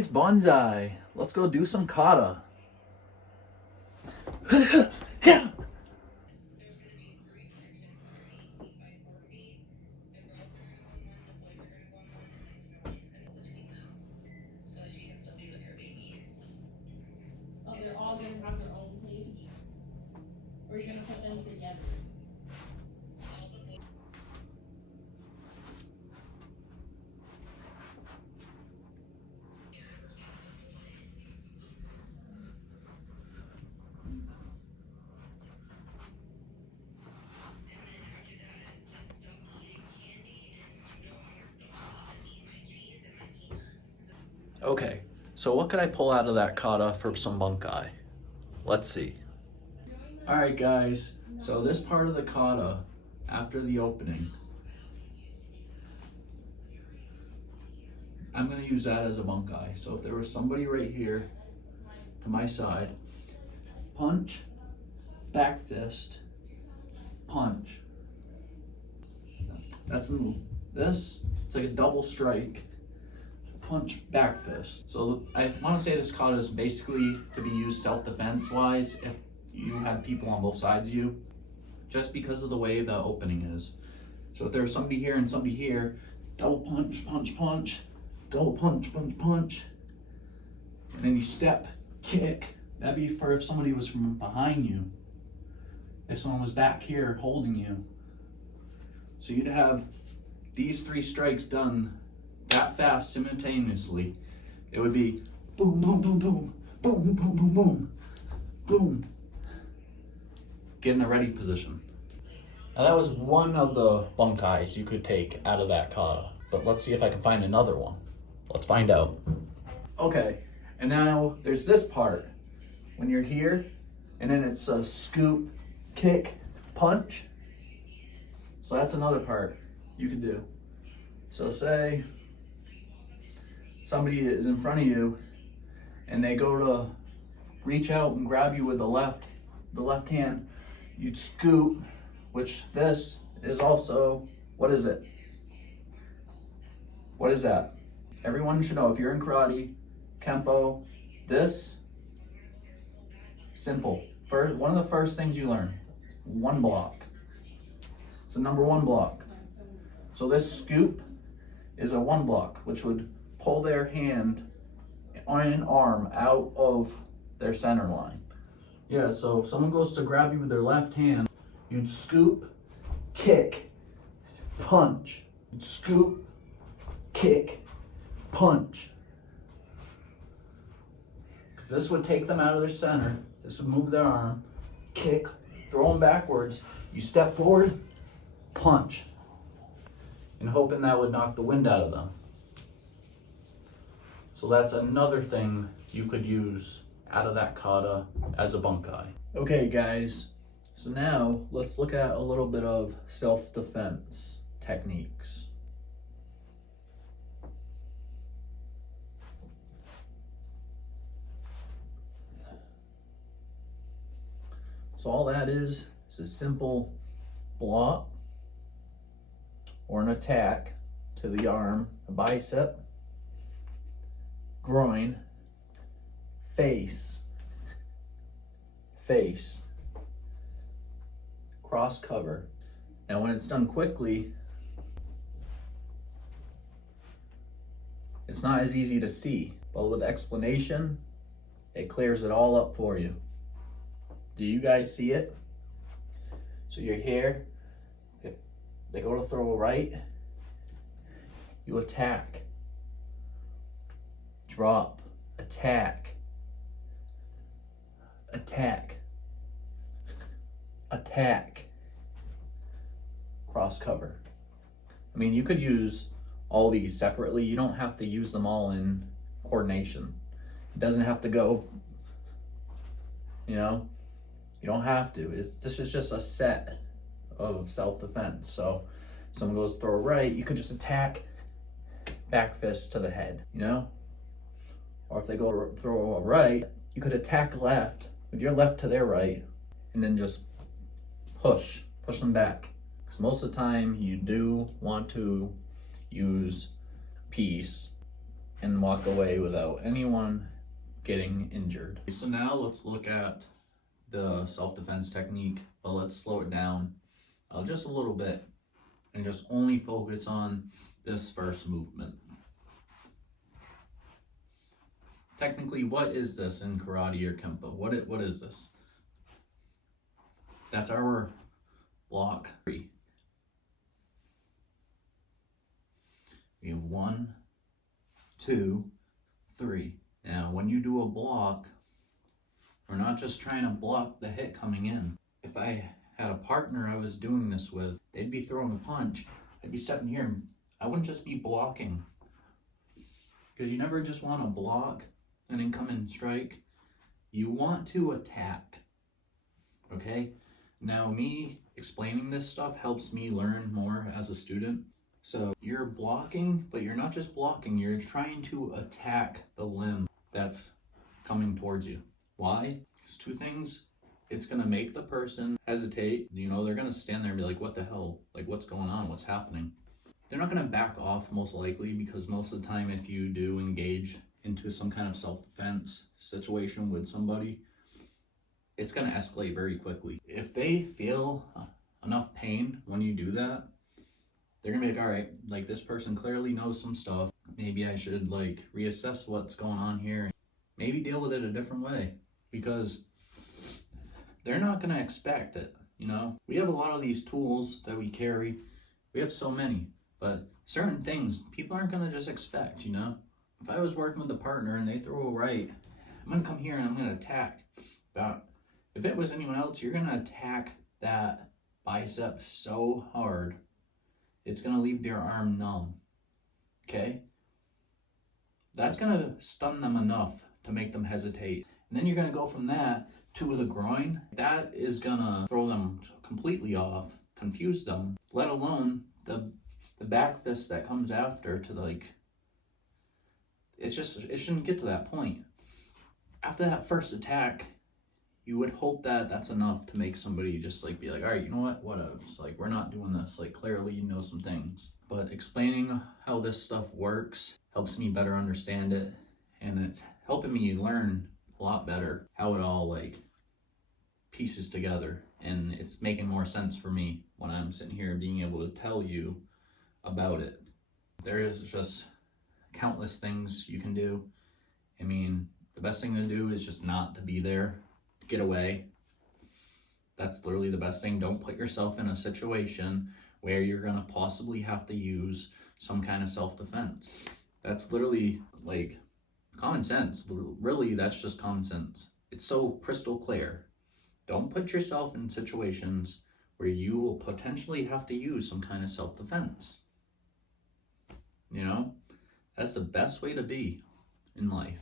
guys, Bonsai. Let's go do some kata. Oh, they're all gonna have their own page? Or are you gonna put them together? Okay, so what could I pull out of that kata for some bunkai? Let's see. Alright guys, so this part of the kata, after the opening, I'm going to use that as a bunkai. So if there was somebody right here to my side, punch, back fist, punch. That's this. It's like a double strike. Punch, back fist. So I want to say this kata is basically to be used self-defense wise if you have people on both sides of you, just because of the way the opening is. So if there was somebody here and somebody here, double punch, punch, punch, double punch, punch, punch, and then you step, kick. That'd be for if somebody was from behind you. If someone was back here holding you. So you'd have these 3 strikes done that fast simultaneously. It would be boom, boom, boom, boom, boom, boom, boom, boom, boom, boom. Get in a ready position. Now that was one of the bunkais you could take out of that kata. But let's see if I can find another one. Let's find out. Okay, and now there's this part. When you're here, and then it's a scoop, kick, punch. So that's another part you can do. So say somebody is in front of you and they go to reach out and grab you with the left hand, you'd scoop, which this is also, what is it? What is that? Everyone should know if you're in karate, kempo, this, simple. First, one of the first things you learn, 1 block. It's the number 1 block. So this scoop is a 1 block, which would pull their hand on an arm out of their center line. Yeah, so if someone goes to grab you with their left hand, you'd scoop, kick, punch. You'd scoop, kick, punch. Because this would take them out of their center. This would move their arm, kick, throw them backwards. You step forward, punch. And hoping that would knock the wind out of them. So that's another thing you could use out of that kata as a bunkai. Okay guys, so now let's look at a little bit of self-defense techniques. So all that is a simple block or an attack to the arm, a bicep, groin, face, cross cover. And when it's done quickly, it's not as easy to see, but with explanation, it clears it all up for you. Do you guys see it? So you're here, if they go to throw a right, you attack, drop, attack, attack, attack, cross cover. I mean, you could use all these separately. You don't have to use them all in coordination. It doesn't have to go, you know, you don't have to. This is just a set of self-defense. So if someone goes to throw a right, you could just attack, back fist to the head, you know? Or if they go throw a right, you could attack left with your left to their right and then just push them back. Because most of the time you do want to use piece and walk away without anyone getting injured. So now let's look at the self-defense technique, but let's slow it down just a little bit and just only focus on this first movement. Technically, what is this in karate or kempo? What is this? That's our block. We have 1, 2, 3. Now, when you do a block, we're not just trying to block the hit coming in. If I had a partner I was doing this with, they'd be throwing a punch. I'd be sitting here and I wouldn't just be blocking. Because you never just want to block and then come and strike. You want to attack. Okay? Now, me explaining this stuff helps me learn more as a student. So you're blocking, but you're not just blocking, you're trying to attack the limb that's coming towards you. Why? Because 2 things. It's going to make the person hesitate. You know, they're going to stand there and be like, what the hell? Like, what's going on? What's happening? They're not going to back off most likely, because most of the time if you do engage into some kind of self-defense situation with somebody, it's going to escalate very quickly. If they feel enough pain when you do that, they're going to be like, all right, like this person clearly knows some stuff. Maybe I should like reassess what's going on here. Maybe deal with it a different way, because they're not going to expect it. You know, we have a lot of these tools that we carry. We have so many, but certain things people aren't going to just expect, you know. If I was working with a partner and they throw a right, I'm going to come here and I'm going to attack. But if it was anyone else, you're going to attack that bicep so hard, it's going to leave their arm numb. Okay? That's going to stun them enough to make them hesitate. And then you're going to go from that to the groin. That is going to throw them completely off, confuse them, let alone the back fist that comes after to like, it shouldn't get to that point. After that first attack, you would hope that that's enough to make somebody just like be like, all right, you know what, whatever. It's like, we're not doing this. Like, clearly you know some things. But explaining how this stuff works helps me better understand it, and it's helping me learn a lot better how it all like pieces together, and it's making more sense for me when I'm sitting here being able to tell you about it. There is just countless things you can do. I mean, the best thing to do is just not to be there, to get away. That's literally the best thing. Don't put yourself in a situation where you're gonna possibly have to use some kind of self-defense. That's literally like common sense. Really, that's just common sense. It's so crystal clear. Don't put yourself in situations where you will potentially have to use some kind of self-defense. You know, that's the best way to be in life.